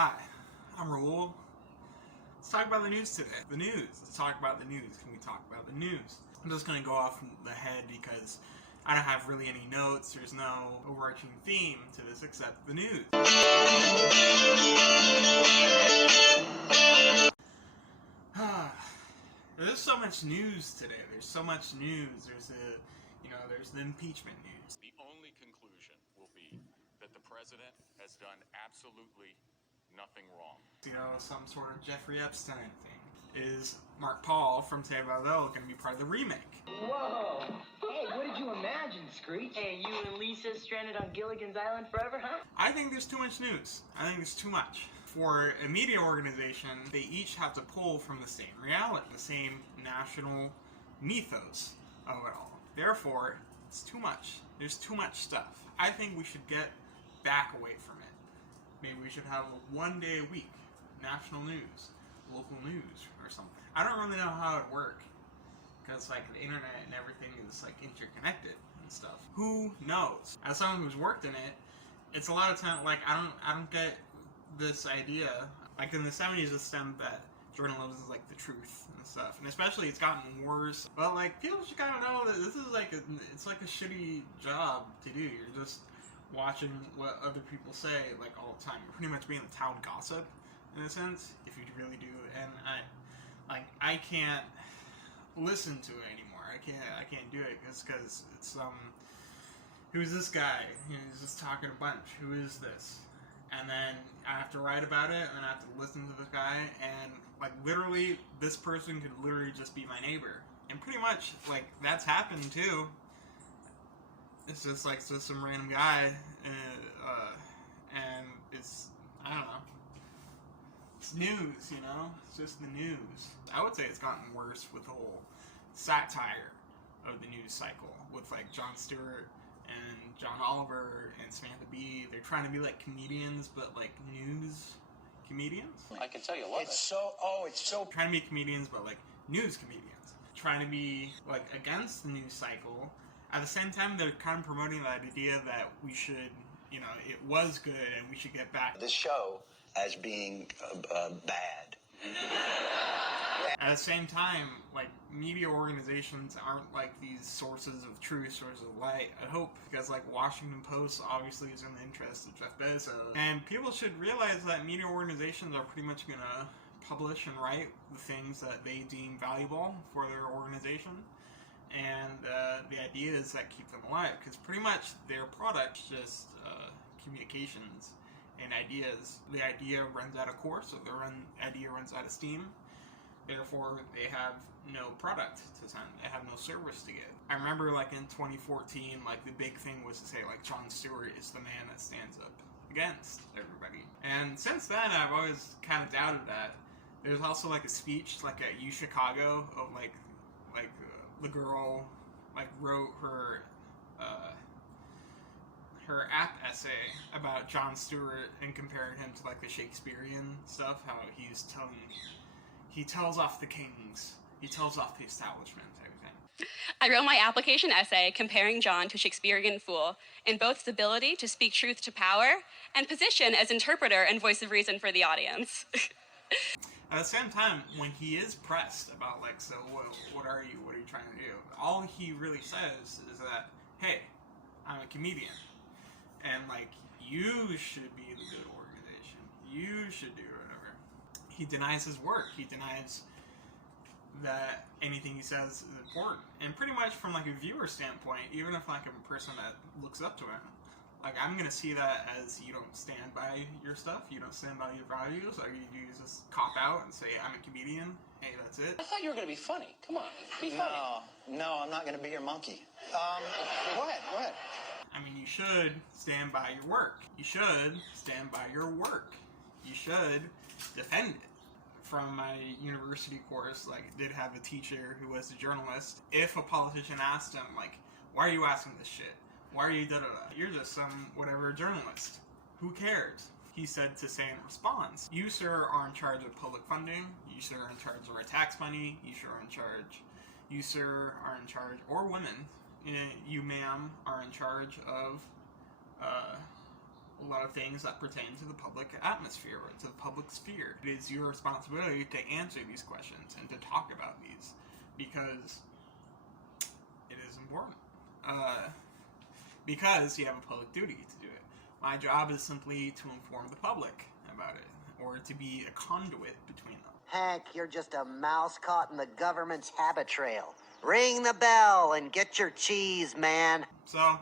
Hi, I'm Raul. Let's talk about the news today. The news. Let's talk about the news. Can we talk about the news? I'm just going to go off the head because I don't have really any notes. There's no overarching theme to this except the news. There's so much news today. There's so much news. There's the impeachment news. The only conclusion will be that the president has done absolutely nothing wrong. Some sort of Jeffrey Epstein thing. Is Mark Paul from Saved by the Bell going to be part of the remake? Whoa! Hey, what did you imagine, Screech? Hey, you and Lisa stranded on Gilligan's Island forever, huh? I think there's too much news. I think there's too much. For a media organization, they each have to pull from the same reality, the same national mythos of it all. Therefore, it's too much. There's too much stuff. I think we should get back away from it. Maybe we should have a one day a week, national news, local news, or something. I don't really know how it would work, because the internet and everything is interconnected and stuff. Who knows? As someone who's worked in it, it's a lot of time. I don't get this idea. In the 70s, it stemmed that journalism is the truth and stuff, and especially it's gotten worse. But people should kind of know that this is it's a shitty job to do. You're just watching what other people say all the time. You're pretty much being the town gossip in a sense, if you really do. And I can't listen to it anymore. I can't do it because it's who's this guy? He's just talking a bunch. Who is this? And then I have to write about it, and then I have to listen to this guy, and literally this person could literally just be my neighbor. And pretty much that's happened too. It's just some random guy, and it's, I don't know, it's news, it's just the news. I would say it's gotten worse with the whole satire of the news cycle, with Jon Stewart and John Oliver and Samantha Bee. They're trying to be comedians, but news comedians. I can tell you a lot. It's so trying to be comedians, but news comedians. Trying to be against the news cycle. At the same time, they're kind of promoting that idea that we should, it was good and we should get back. This show as being bad. At the same time, media organizations aren't these sources of truth, sources of light. I hope, because Washington Post obviously is in the interest of Jeff Bezos. And people should realize that media organizations are pretty much going to publish and write the things that they deem valuable for their organization. And the ideas that keep them alive, because pretty much their product's just communications and ideas. The idea runs out of course, or the idea runs out of steam. Therefore, they have no product to send. They have no service to give. I remember in 2014, the big thing was to say Jon Stewart is the man that stands up against everybody. And since then, I've always kind of doubted that. There's also a speech at U Chicago of the girl wrote her app essay about Jon Stewart and comparing him to the Shakespearean stuff, how he tells off the kings, he tells off the establishment, everything. I wrote my application essay comparing Jon to Shakespearean fool in both his ability to speak truth to power and position as interpreter and voice of reason for the audience. At the same time, when he is pressed about so what are you trying to do, all he really says is that, hey, I'm a comedian, and you should be the good organization, you should do whatever. He denies his work. He denies that anything he says is important. And pretty much from a viewer standpoint, even if I'm a person that looks up to him, I'm gonna see that as you don't stand by your stuff, you don't stand by your values, or you just cop out and say, I'm a comedian, hey, that's it. I thought you were going to be funny. Come on, be funny. No, I'm not going to be your monkey. Go ahead. I mean, you should stand by your work. You should stand by your work. You should defend it. From my university course, did have a teacher who was a journalist. If a politician asked him, why are you asking this shit? Why are you da-da-da? You're just some whatever journalist. Who cares? He said to say in response, you, sir, are in charge of public funding. You, sir, are in charge of our tax money. You, sir, are in charge. You, sir, are in charge, or women. You, ma'am, are in charge of a lot of things that pertain to the public atmosphere or to the public sphere. It is your responsibility to answer these questions and to talk about these, because it is important. Because you have a public duty to do it. My job is simply to inform the public about it, or to be a conduit between them. Hank, you're just a mouse caught in the government's habit trail. Ring the bell and get your cheese, man. So,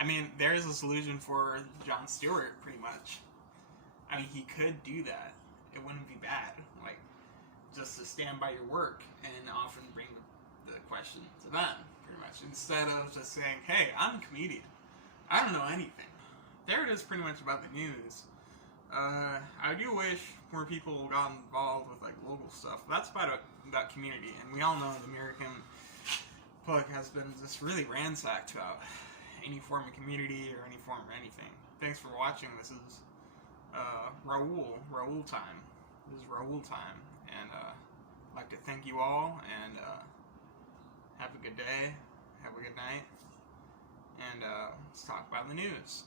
I mean, there is a solution for Jon Stewart, pretty much. I mean, he could do that. It wouldn't be bad. Like, just to stand by your work and often bring the question to them, pretty much. Instead of just saying, hey, I'm a comedian. I don't know anything. There it is pretty much about the news. I do wish more people got involved with, like, local stuff. That's about community. And we all know the American public has been just really ransacked about any form of community or any form of anything. Thanks for watching. This is Raul time. This is Raul time. And I'd like to thank you all, and have a good day, have a good night, and let's talk about the news.